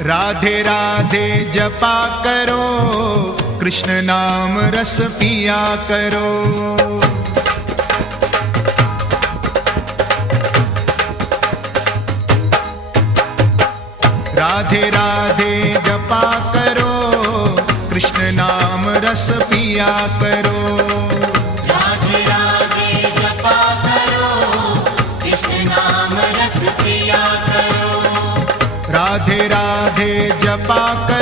राधे राधे जपा करो, कृष्ण नाम रस पिया करो। राधे राधे जपा करो, कृष्ण नाम रस पिया करो। राधे राधे जपा करो, कृष्ण नाम रस पिया करो। राधे राधे जपा करो,